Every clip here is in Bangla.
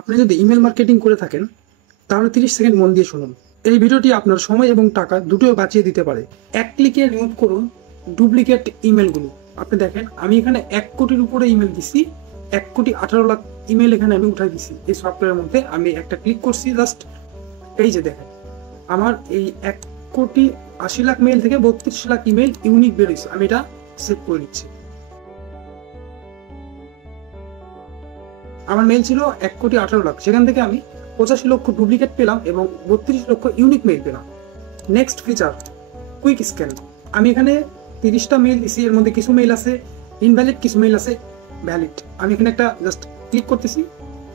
আপনি যদি ইমেল মার্কেটিং করে থাকেন তাহলে 30 সেকেন্ড মন দিয়ে শুনুন। এই ভিডিওটি আপনার সময় এবং টাকা দুটোই বাঁচিয়ে দিতে পারে। এক ক্লিকে রিমুভ করুন ডুপ্লিকেট ইমেলগুলো। আপনি দেখেন আমি এখানে 1 কোটির উপরে ইমেল দিছি, 1,18,00,000 ইমেল এখানে আমি উঠাই দিছি। এই সফটওয়্যারের মধ্যে আমি একটা ক্লিক করছি জাস্ট, এই যে দেখেন আমার এই 1,80,00,000 মেইল থেকে 32,00,000 ইমেল ইউনিক বেরিয়েছে। আমি এটা সেভ করে নিচ্ছি। আমার মেইল ছিল 1,18,00,000, সেখান থেকে আমি 85 লক্ষ ডুপ্লিকেট পেলাম এবং 32 লক্ষ ইউনিক মেইল পেলাম। Next feature quick scan. আমি এখানে 30টা মেইল দিছি, এর মধ্যে কিছু মেইল আছে ইনভ্যালিড, কিছু মেইল আছে ভ্যালিড। আমি এখানে একটা জাস্ট ক্লিক করতেছি।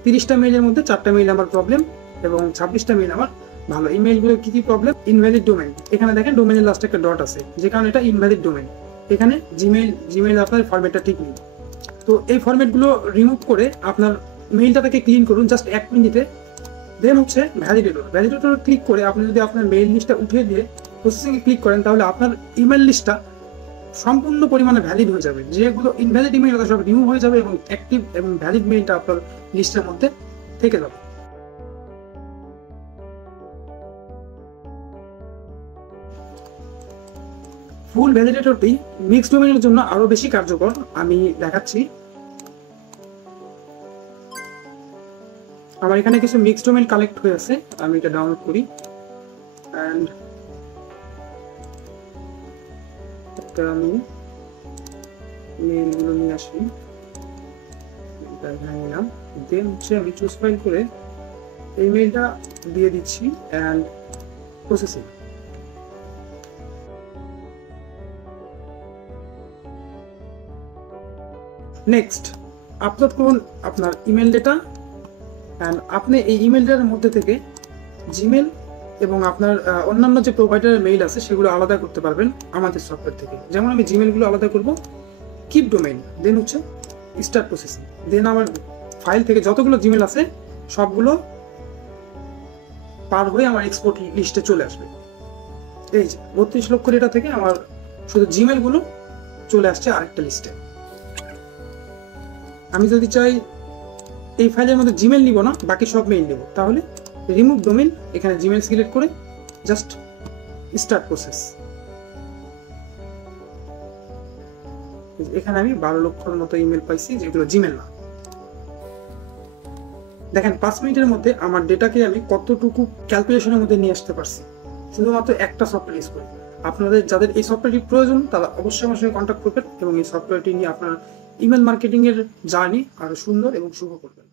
30টা মেইলের মধ্যে 4টা মেইল আমার প্রবলেম এবং 26টা মেইল আমার ভালো। এই মেইলগুলো কি কি প্রবলেম? Invalid domain. এখানে দেখেন ডোমেইনের লাস্টে একটা ডট আছে, যে কারণে এটা ইনভ্যালিড ডোমেইন। এখানে জিমেইল আপনার ফরম্যাটটা ঠিক নেই। তো এই ফরম্যাটগুলো রিমুভ করে আপনার মেইলটাকে ক্লিন করুন জাস্ট 1 মিনিটে। দেন হচ্ছে ভ্যালিডেটর ক্লিক করে আপনি যদি আপনার মেইল লিস্টটা উঠিয়ে দিয়ে প্রসেসিংয়ে ক্লিক করেন তাহলে আপনার ইমেল লিস্টটা সম্পূর্ণ পরিমাণে ভ্যালিড হয়ে যাবে। যেগুলো ইনভ্যালিড ইমেল সব রিমুভ হয়ে যাবে এবং অ্যাক্টিভ এবং ভ্যালিড মেইলটা আপনার লিস্টের মধ্যে থেকে যাবে। ফুল ভ্যালিডেটরটি মিক্সড ডোমেইনের জন্য আরো বেশি কার্যকর, আমি দেখাচ্ছি। আমার এখানে কিছু মিক্সড ডোমেইন কালেক্ট হয়ে আছে, আমি এটা ডাউনলোড করি এন্ড আমি মেইলগুলো নিয়ে আসি, এটা এখানে নিলাম। দেন হচ্ছে আমি চুজ ফাইল করে এই মেইলটা দিয়ে দিচ্ছি এন্ড প্রসেসিং। নেক্সট আপলোড করুন আপনার ইমেল ডেটা অ্যান্ড আপনি এই ইমেল ডেটার মধ্যে থেকে জিমেল এবং আপনার অন্যান্য যে প্রোভাইডারের মেইল আছে সেগুলো আলাদা করতে পারবেন আমাদের সফটওয়্যার থেকে। যেমন আমি জিমেলগুলো আলাদা করব, কিপ ডোমেইন, দেন হচ্ছে স্টার্ট প্রসেসিং। দেন আমার ফাইল থেকে যতগুলো জিমেল আছে সবগুলো পার হয়ে আমার এক্সপোর্ট লিস্টে চলে আসবে। এই যে 32 লক্ষ ডেটা থেকে আমার শুধু জিমেলগুলো চলে আসছে আরেকটা লিস্টে। আমি যদি চাই এই ফাইলের মধ্যে জিমেল নিব না, বাকি সব মেইল নেব, তাহলে রিমুভ ডোমেইন, এখানে জিমেল সিলেক্ট করে জাস্ট স্টার্ট প্রসেস। এখানে আমি 12 লক্ষর মতো ইমেল পাইছি যেগুলো জিমেল না। দেখেন 5 মিনিটের মধ্যে আমার ডেটাকে আমি কতটুকু ক্যালকুলেশনের মধ্যে নিয়ে আসতে পারছি শুধুমাত্র একটা সফটওয়্যার ইউজ করে। আপনাদের যাদের এই সফটওয়্যারটি প্রয়োজন তারা অবশ্যই আমার সঙ্গে কন্ট্যাক্ট করবেন এবং এই সফটওয়্যারটি নিয়ে আপনার ইমেল মার্কেটিং এর জার্নি আরো সুন্দর এবং শুভ করবেন।